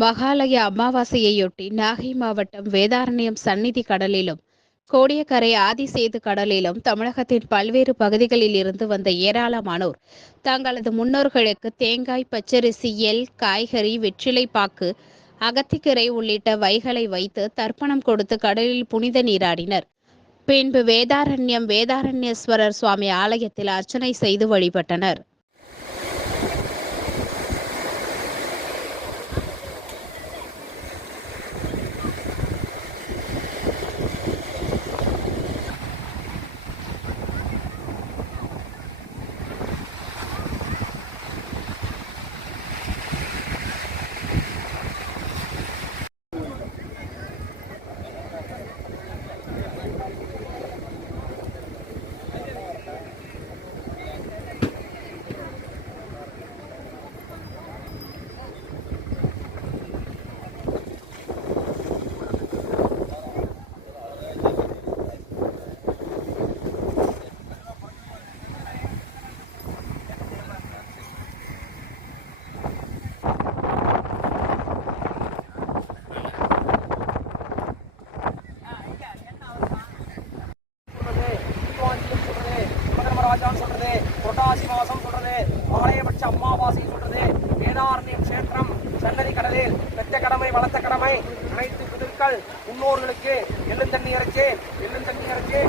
மகாலய அமாவாசையையொட்டி நாகை மாவட்டம் வேதாரண்யம் சந்நிதி கடலிலும் கோடியக்கரை ஆதிசேது கடலிலும் தமிழகத்தின் பல்வேறு பகுதிகளில் இருந்து வந்த ஏராளமானோர் தங்களது முன்னோர்களுக்கு தேங்காய் பச்சரிசி எல் காய்கறி வெற்றிலை பாக்கு அகத்திக்கரை உள்ளிட்ட வைகளை வைத்து தர்ப்பணம் கொடுத்து கடலில் புனித நீராடினர். பின்பு வேதாரண்யம் வேதாரண்யேஸ்வரர் சுவாமி ஆலயத்தில் அர்ச்சனை செய்து வழிபட்டனர் சொல்றது தீபாவளின்னு சொல்றது மகரமராஜான்னு சொல்றது புரட்டாசி மாசம் சொல்றது ஆலயபட்ச அமாவாசை சொல்றது வேதாரண்யம் கஷேத்திரம் சன்னதி கடலில் பெத்த கடமை வளர்த்த கடமை அனைத்து பிதற்கள் முன்னோர்களுக்கு எள்ளும் தண்ணி இறைச்சு எள்ளும் தண்ணி இறைச்சு